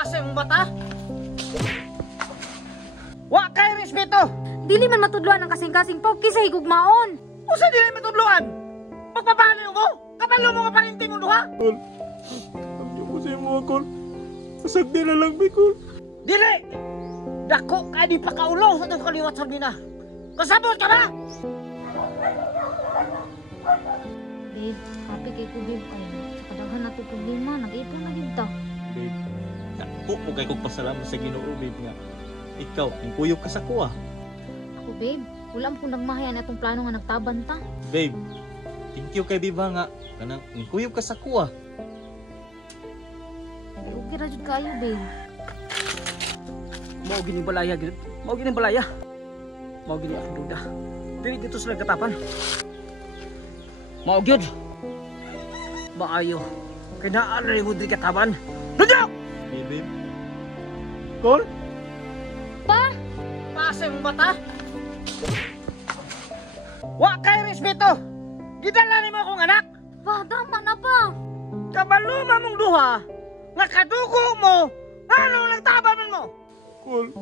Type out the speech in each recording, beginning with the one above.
Asa yung bata? Wa kay respeto. Dili man matudloan ang kasing-kasing po kisa higugmaon. Usa dili matudloan. Pagpapalo mo? Kabalo mo nga parinti mo duha? Kol, amyo ko sa imo, Kol. Pasagdi na lang, Kol. Dili! Dako ka di pa kaulo sa itong kaliwat sa mina. Kasabot ka ba? Babe, happy kay ko babe. Ay, sa kadaghan nato problema, nag-ipon na yun ta. Babe, naku mo kay kong pasalamat sa Ginoo, babe, nga. Ikaw, ang kuyog ka sa kuha. Ako babe, wala mo kung nagmahayan atong plano nga nagtaban ta. Babe, thank you kay Biba nga. Kanang, ang kuyog ka sa kuha. Ay, okay ra jud kayo babe. Mao gining balaya, gid. Mao gining balaya. Mao gini akong duda. Dili dito sila katapan. Mao gyud. Maayo. Kay naa na rin mo dili kataban. Duda! Hey, babe. Kol? Pa! Paasa yung bata? Wa kay respeto. Gidala ni mo akong anak. Pa, tama na pa. Kabaluma mong duha. Nga kadugo mo. Ano nagtaban mo? Kol,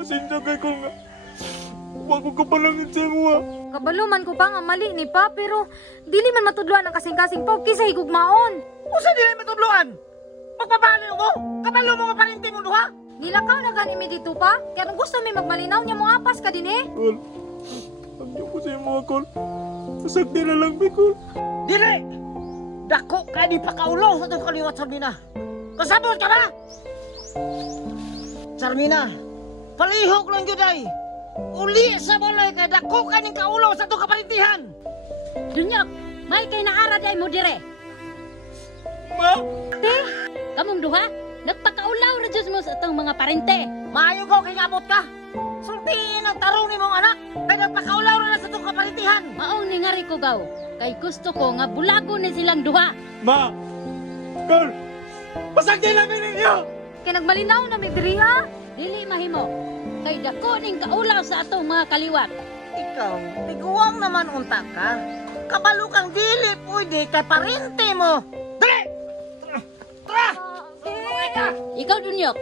pasensya kay Kol nga. Huwag ko kapalangin sa imo, ha. Kabaluman ko pa nga mali ni pa, pero dili man matudloan ang kasing-kasing po kisa higugmaon. Usa dili matudloan. Pagpapalo mo? Kabalo mo nga parinti mo duha? Nilakaw na gani mi dito pa, kaya kung gusto mi magmalinaw niya mo apas ka din eh. Kol, amyo ko sa imo, Kol. Pasagdi na lang, Kol. Dili! Dako ka di pa kaulo sa itong kaliwat sa mina. Kasabot ka ba? Sarmina, palihok lang yun ay. Uli sa balay ka, dako ka ning kaulo sa itong kaparintihan. Dunyok, may kay naara day mo dire. Ma! Kamong duha, nagpakaulaw ra jud mo sa atong mga parente. Maayo ko kay ngabot ka. Sultiin ang tarong ni mong anak. Kaya nagpakaulaw na sa itong kaparintihan. Maong ni nga ko gaw, kay gusto ko nga bulago ni silang duha. Ma! Kol! Pasagdi namin ninyo! Kaya nagmalinaw na mi diri ha. Dili mahimo, kay dako ning kaulaw sa atong mga kaliwat. Ikaw, tiguang naman unta ka. Kabalo kang dili pwede kay parente mo. Dali! Tara! Sumukay ka! Ikaw Dunyok,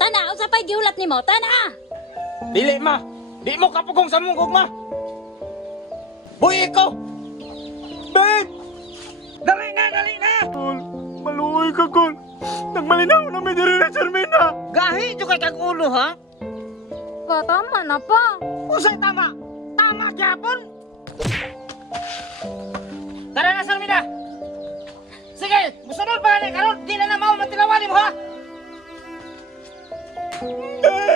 tana usa pay gihulat nimo, tana. Dili ma! Di mo kapugong sa mungkog ma! Buhi ko! Babe! Dali na! Dali na! Kol, maluoy ka, Kol. Nagmalinaw na may diri na Charmina. Gahi dyo kay kag ulo ha? Pa, tama na pa. Usay tama! Tama gyapon! Tara na Sarmina! Sige! Musunod pa na karon! Di na na mao matinawan mo ha! Babe!